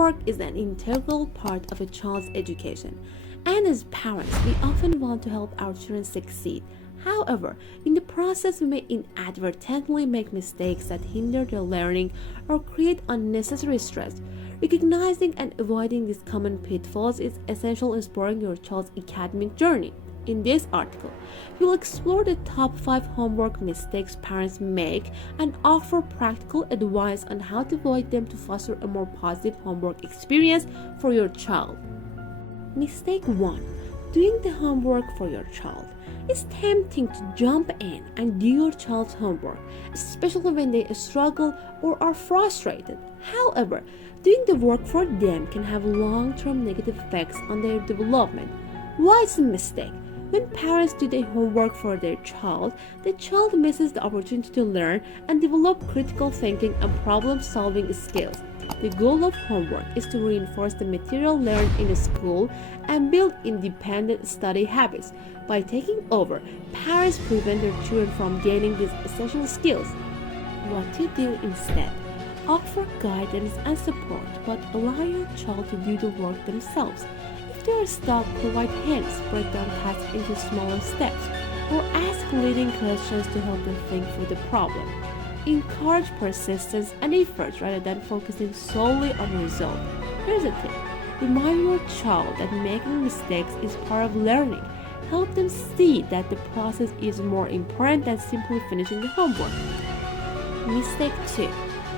Homework is an integral part of a child's education, and as parents, we often want to help our children succeed. However, in the process, we may inadvertently make mistakes that hinder their learning or create unnecessary stress. Recognizing and avoiding these common pitfalls is essential in supporting your child's academic journey. In this article, we will explore the top 5 homework mistakes parents make and offer practical advice on how to avoid them to foster a more positive homework experience for your child. Mistake 1. Doing the homework for your child. It's tempting to jump in and do your child's homework, especially when they struggle or are frustrated. However, doing the work for them can have long-term negative effects on their development. Why it's a mistake? When parents do their homework for their child, the child misses the opportunity to learn and develop critical thinking and problem-solving skills. The goal of homework is to reinforce the material learned in school and build independent study habits. By taking over, parents prevent their children from gaining these essential skills. What to do instead? Offer guidance and support, but allow your child to do the work themselves. If they are stuck, provide hints, break down tasks into smaller steps, or ask leading questions to help them think through the problem. Encourage persistence and effort rather than focusing solely on the result. Here's a tip. Remind your child that making mistakes is part of learning. Help them see that the process is more important than simply finishing the homework. Mistake 2.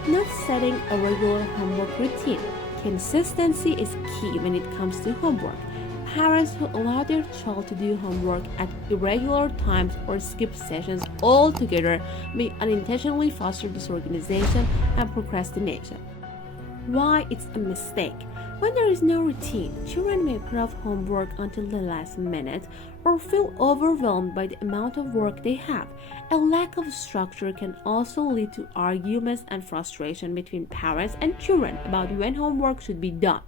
Not setting a regular homework routine. Consistency is key when it comes to homework. Parents who allow their child to do homework at irregular times or skip sessions altogether may unintentionally foster disorganization and procrastination. Why it's a mistake? When there is no routine, children may put off homework until the last minute or feel overwhelmed by the amount of work they have. A lack of structure can also lead to arguments and frustration between parents and children about when homework should be done.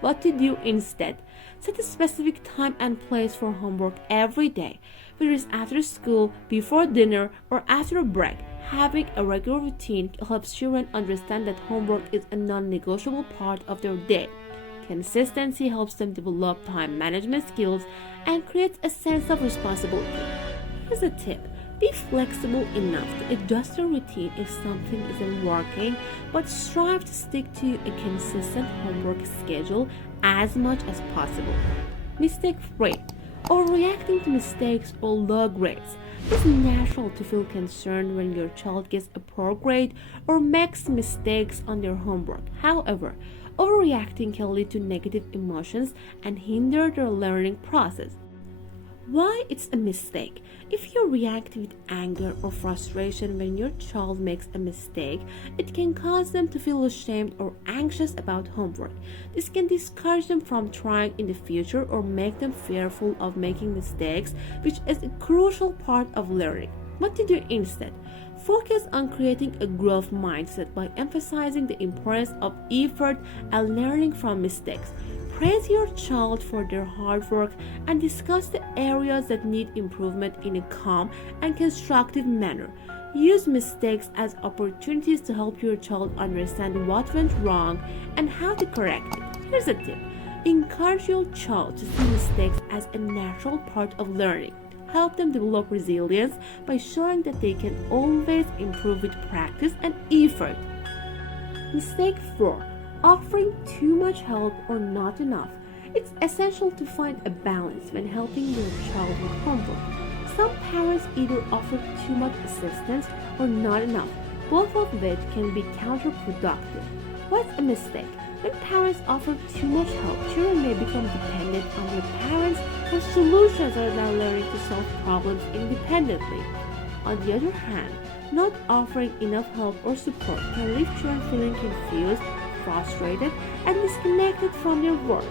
What to do instead? Set a specific time and place for homework every day, whether it's after school, before dinner, or after a break. Having a regular routine helps children understand that homework is a non-negotiable part of their day. Consistency helps them develop time management skills and creates a sense of responsibility. Here's a tip. Be flexible enough to adjust your routine if something isn't working, but strive to stick to a consistent homework schedule as much as possible. Mistake 3. Overreacting to mistakes or low grades. It's natural to feel concerned when your child gets a poor grade or makes mistakes on their homework. However, overreacting can lead to negative emotions and hinder their learning process. Why it's a mistake? If you react with anger or frustration when your child makes a mistake, it can cause them to feel ashamed or anxious about homework. This can discourage them from trying in the future or make them fearful of making mistakes, which is a crucial part of learning. What to do instead? Focus on creating a growth mindset by emphasizing the importance of effort and learning from mistakes. Praise your child for their hard work and discuss the areas that need improvement in a calm and constructive manner. Use mistakes as opportunities to help your child understand what went wrong and how to correct it. Here's a tip. Encourage your child to see mistakes as a natural part of learning. Help them develop resilience by showing that they can always improve with practice and effort. Mistake 4. Offering too much help or not enough. It's essential to find a balance when helping your child with homework. Some parents either offer too much assistance or not enough, both of which can be counterproductive. What's a mistake? When parents offer too much help, children may become dependent on their parents for solutions rather than learning to solve problems independently. On the other hand, not offering enough help or support can leave children feeling confused, frustrated, and disconnected from their work.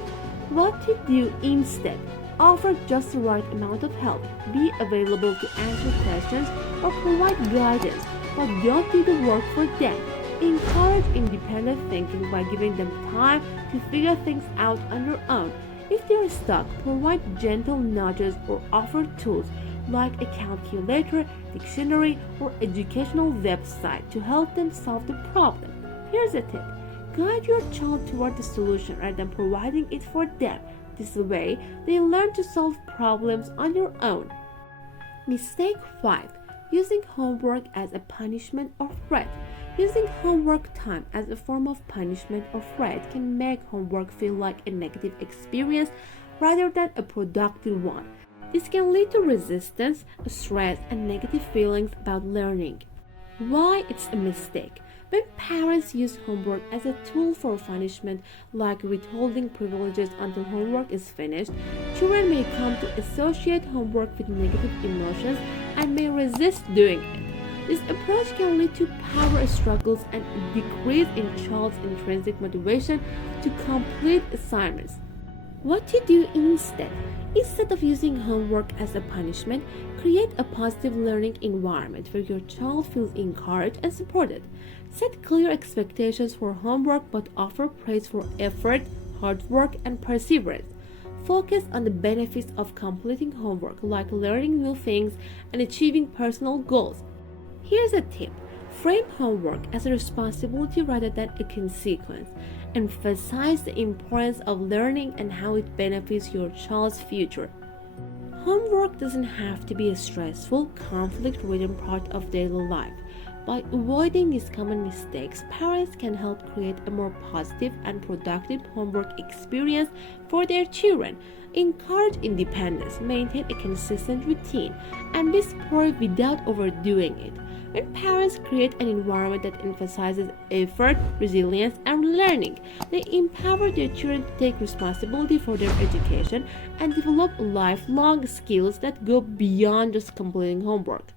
What to do instead? Offer just the right amount of help, be available to answer questions or provide guidance, but don't do the work for them. Encourage independent thinking by giving them time to figure things out on their own. If they are stuck, provide gentle nudges or offer tools like a calculator, dictionary, or educational website to help them solve the problem. Here's a tip. Guide your child toward the solution rather than providing it for them. This way, they learn to solve problems on their own. Mistake 5. Using homework as a punishment or threat. Using homework time as a form of punishment or threat can make homework feel like a negative experience rather than a productive one. This can lead to resistance, stress, and negative feelings about learning. Why it's a mistake? When parents use homework as a tool for punishment, like withholding privileges until homework is finished, children may come to associate homework with negative emotions and may resist doing it. This approach can lead to power struggles and a decrease in child's intrinsic motivation to complete assignments. What to do instead? Instead of using homework as a punishment, create a positive learning environment where your child feels encouraged and supported. Set clear expectations for homework but offer praise for effort, hard work, and perseverance. Focus on the benefits of completing homework, like learning new things and achieving personal goals. Here's a tip. Frame homework as a responsibility rather than a consequence. Emphasize the importance of learning and how it benefits your child's future. Homework doesn't have to be a stressful, conflict-ridden part of daily life. By avoiding these common mistakes, parents can help create a more positive and productive homework experience for their children. Encourage independence, maintain a consistent routine, and be supportive without overdoing it. When parents create an environment that emphasizes effort, resilience, and learning, they empower their children to take responsibility for their education and develop lifelong skills that go beyond just completing homework.